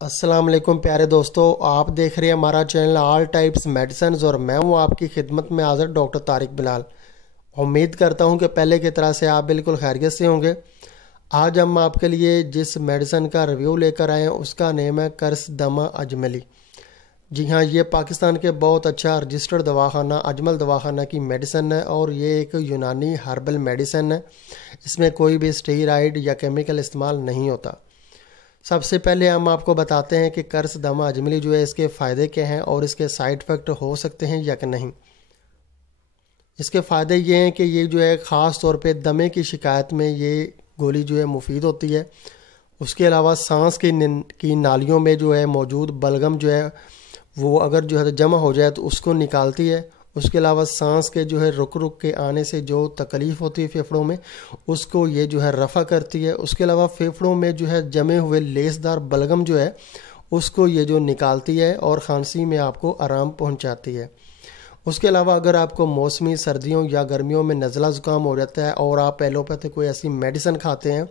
अस्सलाम वालेकुम प्यारे दोस्तों, आप देख रहे हैं हमारा चैनल ऑल टाइप्स मेडिसिन और मैं हूं आपकी खिदमत में हाजिर डॉक्टर तारिक बिलाल। उम्मीद करता हूं कि पहले की तरह से आप बिल्कुल खैरियत से होंगे। आज हम आपके लिए जिस मेडिसिन का रिव्यू लेकर आए हैं उसका नेम है कर्सदमा अजमली। जी हाँ, ये पाकिस्तान के बहुत अच्छा रजिस्टर्ड दवाखाना अजमल दवाखाना की मेडिसिन है और ये एक यूनानी हर्बल मेडिसिन है। इसमें कोई भी स्टेरॉइड या केमिकल इस्तेमाल नहीं होता। सबसे पहले हम आपको बताते हैं कि कर्सदमा अजमली जो है इसके फ़ायदे क्या हैं और इसके साइड इफ़ेक्ट हो सकते हैं या कि नहीं। इसके फ़ायदे ये हैं कि ये जो है ख़ास तौर पे दमे की शिकायत में ये गोली जो है मुफीद होती है। उसके अलावा सांस की नालियों में जो है मौजूद बलगम जो है वो अगर जो है जमा हो जाए तो उसको निकालती है। उसके अलावा सांस के जो है रुक रुक के आने से जो तकलीफ़ होती है फेफड़ों में उसको ये जो है रफ़ा करती है। उसके अलावा फेफड़ों में जो है जमे हुए लेसदार बलगम जो है उसको ये जो निकालती है और खांसी में आपको आराम पहुंचाती है। उसके अलावा अगर आपको मौसमी सर्दियों या गर्मियों में नज़ला ज़ुकाम हो जाता है और आप एलोपैथिक कोई ऐसी मेडिसिन खाते हैं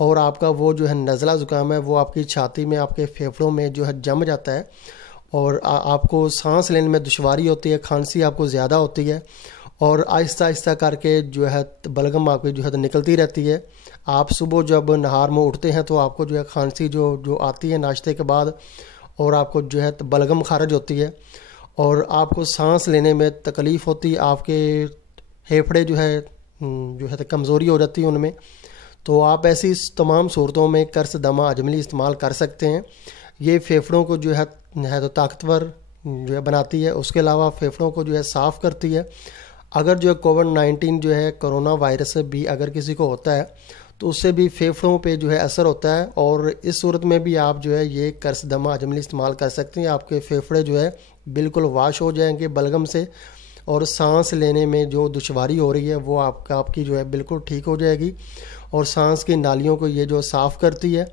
और आपका वो जो है नज़ला ज़ुकाम है वो आपकी छाती में आपके फेफड़ों में जो है जम जाता है और आपको सांस लेने में दुश्वारी होती है, खांसी आपको ज़्यादा होती है और आहिस्ता आहिस्ता करके जो है बलगम आपकी जो है निकलती रहती है। आप सुबह जब नहार में उठते हैं तो आपको जो है खांसी जो आती है नाश्ते के बाद और आपको जो है बलगम खारिज होती है और आपको सांस लेने में तकलीफ़ होती है। आपके फेफड़े जो है कमज़ोरी हो जाती है उनमें। तो आप ऐसी तमाम सूरतों में कर्सदमा अजमली इस्तेमाल कर सकते हैं। ये फेफड़ों को जो है तो ताकतवर जो है बनाती है। उसके अलावा फेफड़ों को जो है साफ़ करती है। अगर जो है कोविड-19 जो है कोरोना वायरस से भी अगर किसी को होता है तो उससे भी फेफड़ों पे जो है असर होता है और इस सूरत में भी आप जो है ये कर्सदमा अजमली इस्तेमाल कर सकते हैं। आपके फेफड़े जो है बिल्कुल वाश हो जाएंगे बलगम से और सांस लेने में जो दुश्वारी हो रही है वो आपकी जो है बिल्कुल ठीक हो जाएगी और सांस की नालियों को ये जो साफ़ करती है।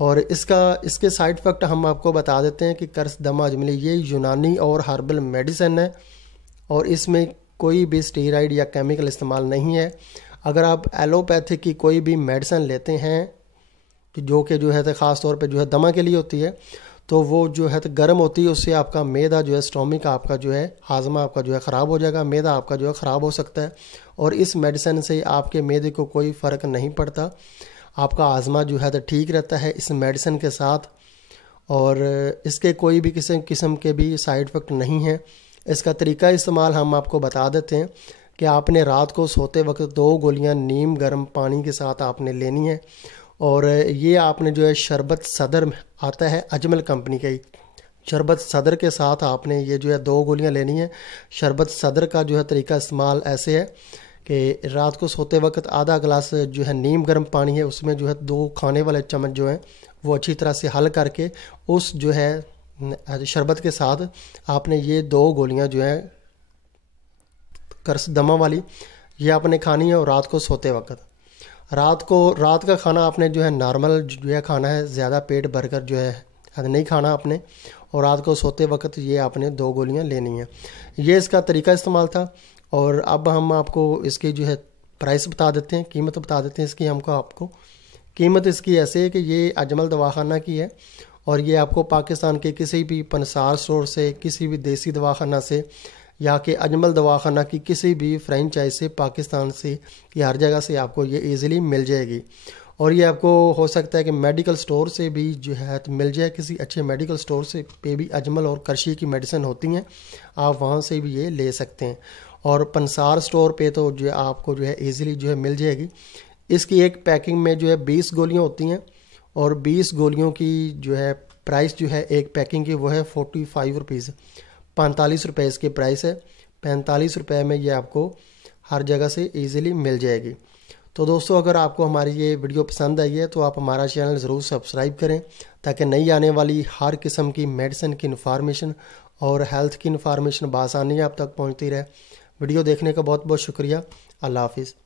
और इसके साइड इफ़ेक्ट हम आपको बता देते हैं कि कर्सदमा अजमली ये यूनानी और हर्बल मेडिसिन है और इसमें कोई भी स्टेरॉइड या केमिकल इस्तेमाल नहीं है। अगर आप एलोपैथिक की कोई भी मेडिसिन लेते हैं जो है ख़ास तौर पे जो है दमा के लिए होती है तो वो जो है गर्म होती है, उससे आपका मैदा जो है स्टोमिक आपका जो है हाजमा आपका जो है ख़राब हो जाएगा, मैदा आपका जो है ख़राब हो सकता है। और इस मेडिसिन से आपके मैदे को कोई फ़र्क नहीं पड़ता, आपका हाजमा जो है तो ठीक रहता है इस मेडिसिन के साथ और इसके कोई भी किस्म के भी साइड इफ़ेक्ट नहीं है। इसका तरीका इस्तेमाल हम आपको बता देते हैं कि आपने रात को सोते वक्त 2 गोलियां नीम गर्म पानी के साथ आपने लेनी है और ये आपने जो है शरबत सदर आता है अजमल कंपनी का ही शरबत सदर के साथ आपने ये जो है 2 गोलियां लेनी है। शरबत सदर का जो है तरीका इस्तेमाल ऐसे है कि रात को सोते वक्त आधा गिलास जो है नीम गर्म पानी है उसमें जो है 2 खाने वाले चम्मच जो हैं वो अच्छी तरह से हल करके उस जो है शरबत के साथ आपने ये 2 गोलियां जो है कर्सदमा वाली ये आपने खानी है और रात को सोते वक्त रात का खाना आपने जो है नॉर्मल जो है खाना है, ज़्यादा पेट भरकर जो है नहीं खाना आपने और रात को सोते वक्त ये आपने 2 गोलियां लेनी है। ये इसका तरीका इस्तेमाल था और अब हम आपको इसकी जो है प्राइस बता देते हैं, कीमत बता देते हैं इसकी। आपको कीमत इसकी ऐसे है कि ये अजमल दवाखाना की है और ये आपको पाकिस्तान के किसी भी पंसार स्टोर से, किसी भी देसी दवाखाना से या कि अजमल दवाखाना की किसी भी फ्रेंचाइज से, पाकिस्तान से या हर जगह से आपको ये ईज़िली मिल जाएगी। और ये आपको हो सकता है कि मेडिकल स्टोर से भी जो है तो मिल जाए, किसी अच्छे मेडिकल स्टोर से पे भी अजमल और करशी की मेडिसिन होती हैं, आप वहाँ से भी ये ले सकते हैं। और पंसार स्टोर पे तो जो है आपको जो है ईज़िली जो है मिल जाएगी। इसकी एक पैकिंग में जो है 20 गोलियाँ होती हैं और 20 गोलियों की जो है प्राइस जो है एक पैकिंग की वो है 45 रुपीज़, 45 रुपये इसकी प्राइस है। 45 रुपये में ये आपको हर जगह से ईज़िली मिल जाएगी। तो दोस्तों, अगर आपको हमारी ये वीडियो पसंद आई है तो आप हमारा चैनल ज़रूर सब्सक्राइब करें ताकि नई आने वाली हर किस्म की मेडिसिन की इन्फॉर्मेशन और हेल्थ की इन्फॉर्मेशन बआसानी आप तक पहुँचती रहे। वीडियो देखने का बहुत बहुत शुक्रिया। अल्लाह हाफिज़।